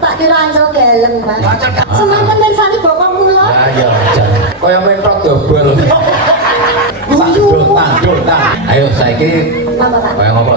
Tak kira ansel gelem, Pak. Semanten mirsani bapak kula. Ya ya jan. Kaya mentok dobel. Tanduk. Ayo saiki Apa, Pak? kaya ngopo?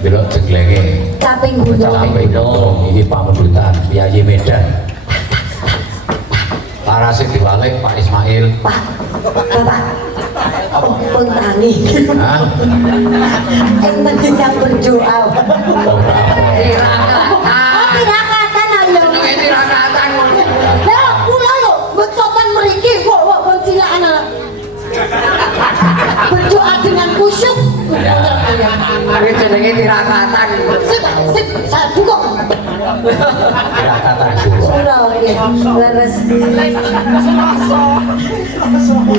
Delok jeglenge. Caping gunung. Caping gunung iki pamundutan Piyayi Medan. Parasik diwalik Pak Ismail. Pak. Bapak. Oh, pun tani. Hah? Enten ingkang berdoa. Tirakatan. Ayo. Tirakatan. Ya, kula lho, mbok sopan mriki kok pun silakan. Berdoa dengan khusyuk. Ini jenenge tirakatan. Sip, saya buka. Tirakatan. Surau ya, leres.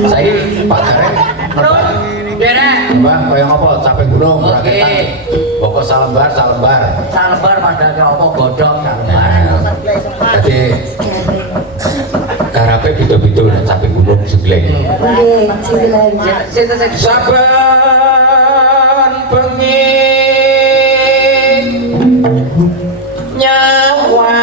Saiki Pak Gareng nebak. Derek. Mbak, kaya ngopo? Capek gunung, Oke. raketan. Pokok salembar. Salembar padane apa godhong salembar. Jadi karape beda-beda nek capek gunung segleng. Nggih, cileng. Sinten Saban bengi nyawa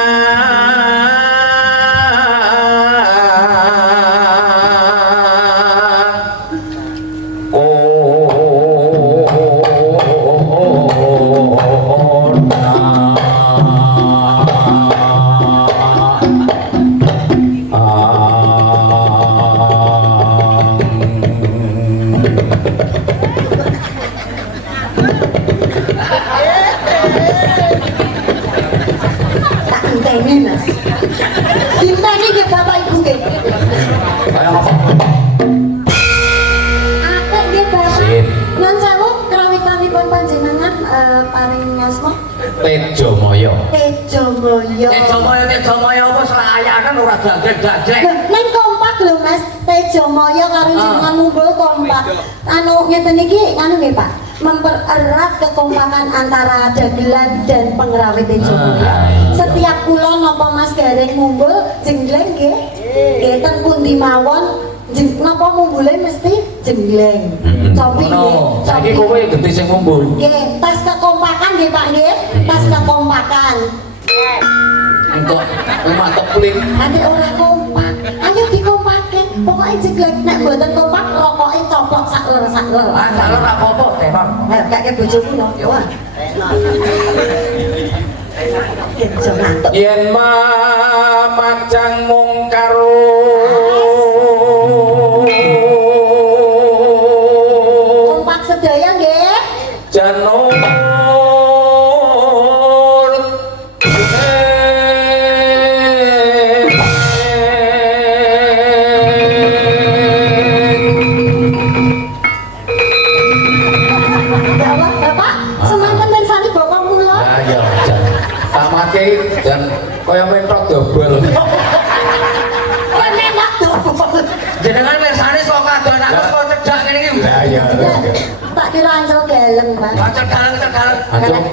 Tak inteni, Mas. Inteni nggih Bapak Ibu nggih. kaya ngopo? Apik nggih Bapak. Sip. Nun sewu krawitanipun panjenengan paring asma Tejo Moyo. Tejo Moyo. Tejomoyo apa selayanan ora jajek-jajek. Lho, ning kompak lho Mas, Tejo Moyo karo jenengan mumbul kompak. Anu ngeten iki anu nggih Pak, mempererat kekompakan antara dagelan dan pengrawit Tejo Moyo. Setiap kula napa Mas Gareng mumbul jengleng nggih. Nggih ten pundi mawon napa mumbule mesti jengleng. Cobi nggih. Saiki kowe genti sing ngumpul. Nggih, tes kekompakan nggih Pak nggih. Tes kekompakan. Engko matok kulit. Nanti ora kompak. Ayo dikompake. Pokoke jeglek nek mboten kompak rokoke coplok sakler. Ah, kalau ora apa-apa, Temon. Ayo kakek bojoku lho. Wah. Enak. Yen mamacang mung karo Kompak sedaya nggih. janur Bapak, Bapak, semanten mirsani bapak kula. nah ya jan tamake jan kaya mentok dobel. Kan enak to. Jenengan mirsane sok kadon aku kok cedak ngene iki. Lah ya. Tak kira ansel gelem, Pak. Cedak. Ancung.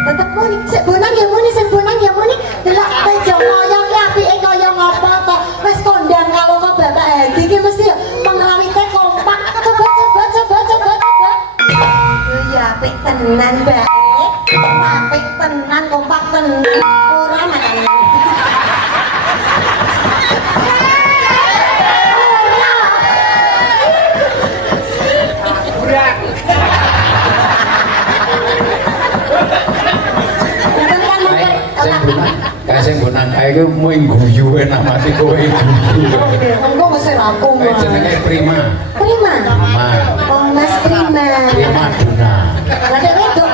Tetep muni, sik bonang ya muni, sik bonang ya muni. Delok Tejo Moyo ki apike kaya ngapa to? Wis kondang kalau kok Bapak Hadi ki mesti ya pengrawite kompak. Coba. Iya, apik tenan, Mbak. Apik tenan, kompak tenan. Ora manane. Kayak sing bonang kae ku mung guyu enak mati kowe guyu. Engko mesti rampung. Kayak jenenge Prima. Prima. Oh, Mas Prima. Prima Duna. Ada wedok.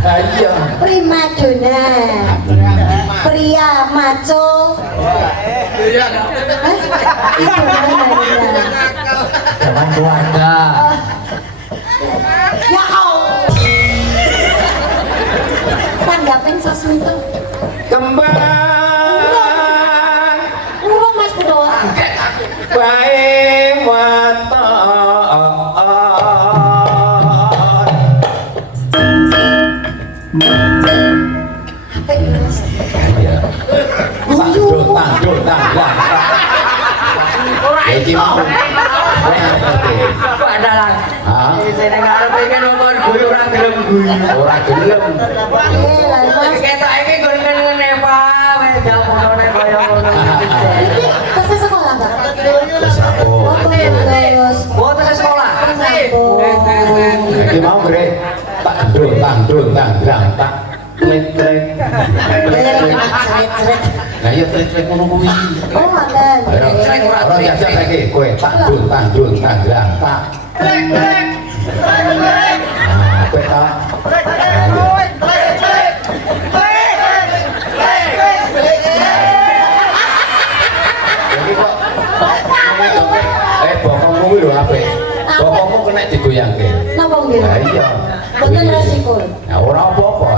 Lah iya. Prima Dona. Pria maco. Iya. Itu namanya. Teman keluarga. Ya Allah. Tanggapin sesuatu. Kembang Urung Mas Bro. bae waton. Apik Mas. Iya. Guyu. Tanduk. Ya iki mau. Kok ada lah. Hah? Sing ngarep iki nonton guyu gelem guyu. Ora gelem. Eh, lah Mas. Ketok iki ngene Pak, wis jamunane kaya ngono. Iki tes sekolah, Pak. Wis aku. Oh, lulus. Oh, tes sekolah. Iki mau gere tak ndul tang drang tak klik. Lah ya trik ngono kuwi. Oh, ngoten. Ora jajak lagi kowe tak ndul tang drang tak. Nah, kowe tak. Jadi kok bokongmu kuwi lho apik. Bokongmu kena digoyangke. Napa nggih? Lah iya. Boten resiko. Ya ora apa-apa.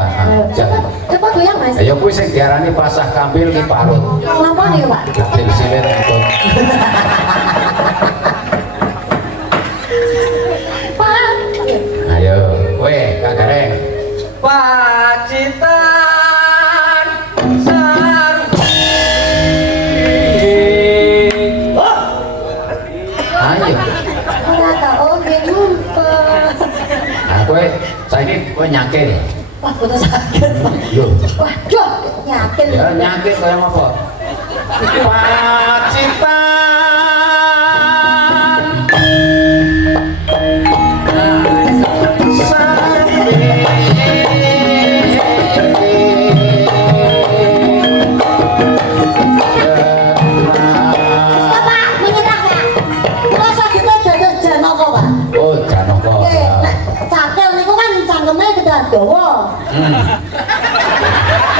Jangan. Coba goyang, Mas. Ya kuwi sing diarani pasah kambil ki parut. Napa niku, Pak? Kecil silet itu. Pak. Ayo, kowe Kak Gareng. Pacitan sarung. Oh, Ayo. Ora tak oh nggih ngumpet. Nah, kowe saiki kowe nyakir. Wah, boten sakit. Lho, Waduh, yakin. ya nyakir kaya apa? Pacitan Pak, menyerah, Pak. Kula saged dados janaka, Pak. Oh, Janaka. Nggih, nek cakil niku kan cangkeme kedah dawa.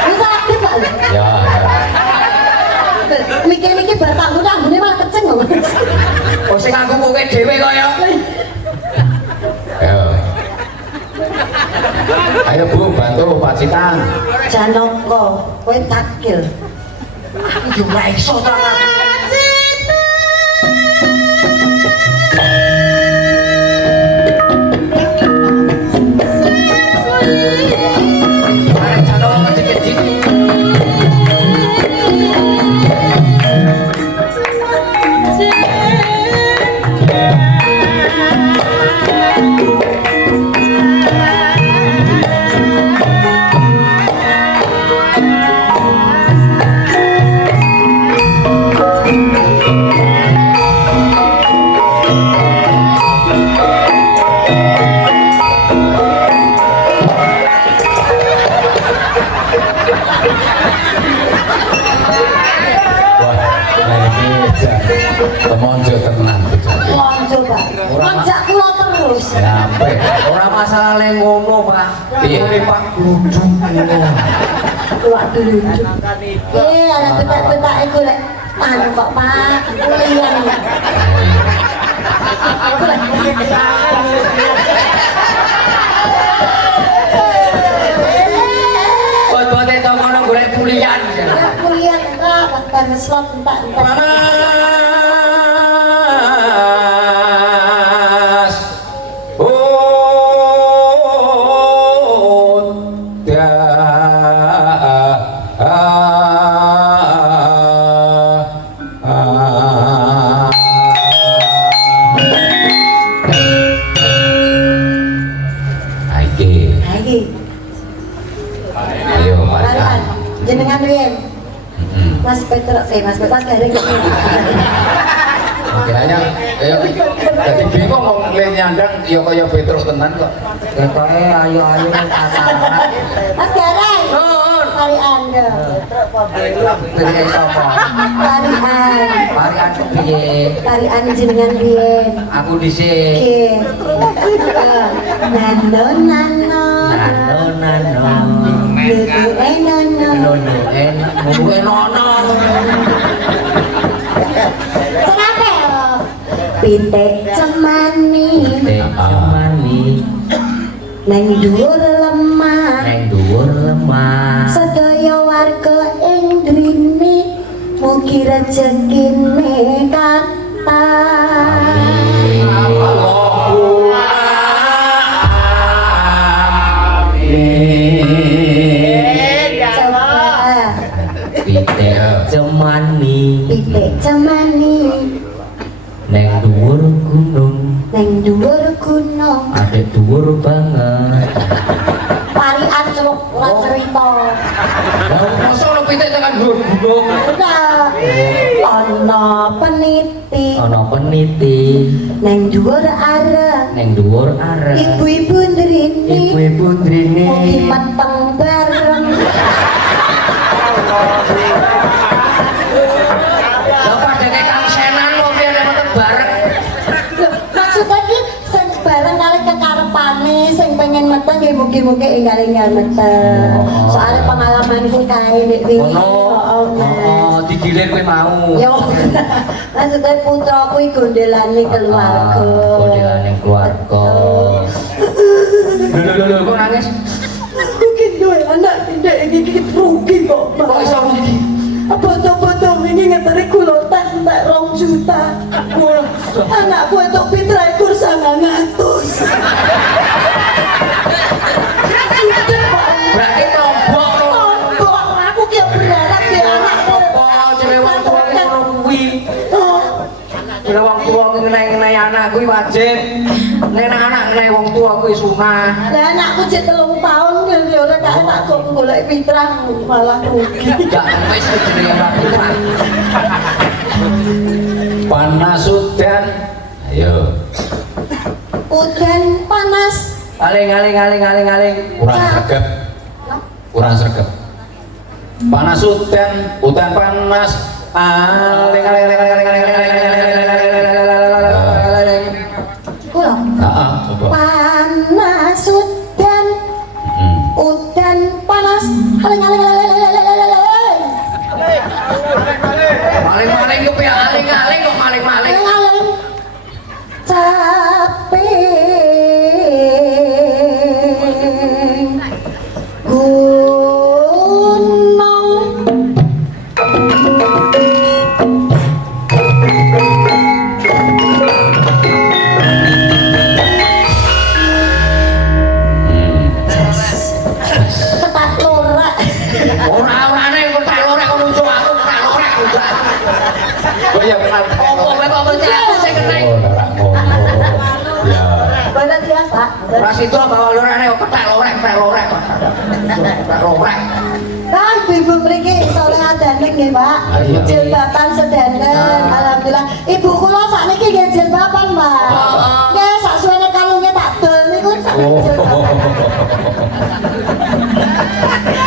Wis sakit, Pak. Ya, ya. Mikir-mikir bar tanggune malah keceng kok, Mas. oh sing aku kowe dhewe kaya. Ayo. Ayo Bu, bantu Pacitan. Janaka, kowe cakil. Yo ora iso ta. Arek jano kecil-kecil. Wah, nah ini temonjo tenan. Monjo, Pak. Ngajak kula terus. Sampai. Ora masalah le ngono, Pak. Piye? Ngene Pak gludung ngono. Wah, dulu. Anak betak-betak iku lek anu kok, Pak. Kulian. Bot-bote to ngono golek kuliah. Ya kulian enggak, bahkan slot entak-entak. Panas. Lagi. Ayo, Laluan, jenengan riyen. Mm-mm. Mas Gareng. Kayaknya jadi bingung mau ngeliat nyandang ya kaya Petruk tenan kok. Ketoke ayo-ayo nang tataran. Mas Gareng. Nun. Hari Anda. Dari sapa? Tarian. Parian piye? Tarian jenengan riyen. Aku dhisik. Oke. Nano nano. Nano nano. Nano. Nono en, ngombe nono. Kenapa? Pitik cemani. Temani Neng dhuwur lemah. neng dhuwur lemah. Sedaya warga ing drine mugi rezekine kathah. Coba Pitik cemani pitik cemani neng dhuwur gunung. neng dhuwur gunung Ada dhuwur banget. tembung. Nah, ana peniti Ana peniti neng dhuwur arep ning dhuwur arep. ibu-ibu ndrene Ibu-ibu drine. mugi meteng bareng. Lah padane Kang Senan kok piye nek meteng bareng. Maksudnya ki sing bareng kali kekarepane sing pengen meteng nggih mugi-mugi enggal-enggal meteng. Soale pengalamanku kae nek wingi. Ono. Oh, digilir kowe mau. Yo. Maksudnya putraku iki gondelane keluarga. Gondelane keluarga. Lho kok nangis? Mungkin duwe anak tidak iki rugi kok. Kok iso rugi? Foto-foto ini ngeteri kula tas entek 2 juta. Anakku entuk pitra ekor 900. Berarti tombok lho. Kok aku ki berharap di anakku. Oh, jenenge wong tuwa ki ngono kuwi. Bila wong tuwa ki ngenai anak kuwi wajib. Nek anak ngenai wong tuwa kuwi sunah. Lah anakku jek 3 tahun ya ora tak enak kok golek pitra malah rugi. Gak wis jenenge pitra. Panas udan. Ayo. Udan panas. Aling. Kurang sregep. Kurang sregep. Panas udan panas. Aling. Kula Heeh, coba. panas udan udan panas aling. Maling kok piye aling kok maling. Aling capek gunung ketat lorak. Ora-orane kok tak lorek kok nunjuk aku tak lorek juga. Kok ya kenal. Opo kowe kok percaya aku sing kena. Oh, ora ngono. Ya. Balas ya Pak. Ora situ bawa lorane kok tak lorek. Tak lorek. Kan ibu mriki soleh adane nggih Pak. Iya. Jilbaban sedanten. Alhamdulillah. Ibu kula sakniki nggih jilbaban, Pak. Nggih sak suwene kalunge tak dol niku sak jilbaban.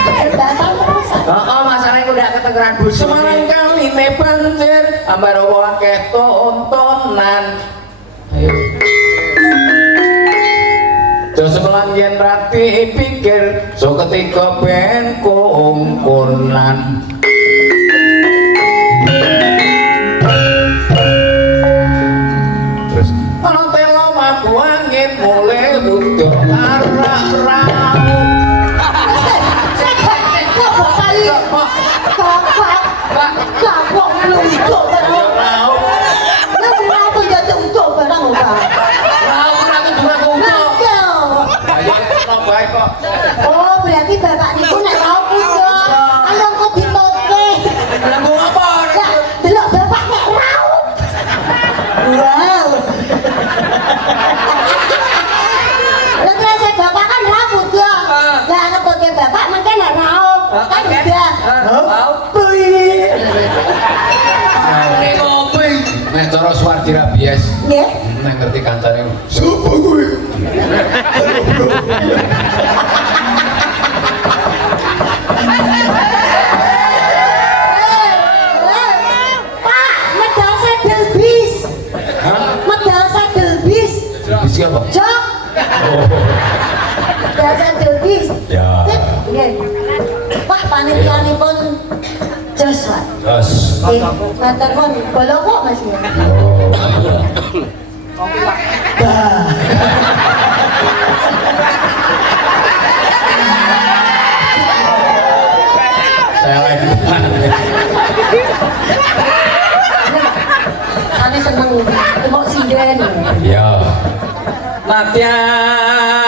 Jilbaban terus. Heeh, masane ku ndak ketegeran bos. Semarang kami me banjir, ambar akeh tontonan. Ayo. Jo semelanggen rati pikir, so ketika ben kongkonan. Terus ana telo matu angin mulai butuh arah-arah. Kapok nunjuk barang. Lah kenapa ya nunjuk barang, Pak? Lah ora aku juga kok. Ayo ono bae kok. Oh, berarti bapak niku nek mau punya. Ayo kok ditoke. Lah kok apa? Ya, delok bapak nek raup. Wow. Lah terus bapak kan rambut ya. Lah ngetoke bapak mengke nek raup. Kan udah. Mau. Bui. Nek ngopi. Nek cara Suwardi ra bias. Nggih. Nek ngerti kancane. Sopo kuwi? Pak, medal sedel bis. Hah? Medal sedel bis. Bis apa? Jok. Medal sedel bis. Ya. Sip, nggih. Pak, panitianipun Joshua. Terus. Nggih, matur nuwun. Bola kok Mas. Oh. Saya lagi. Kami seneng kok sinden. Ya. Latihan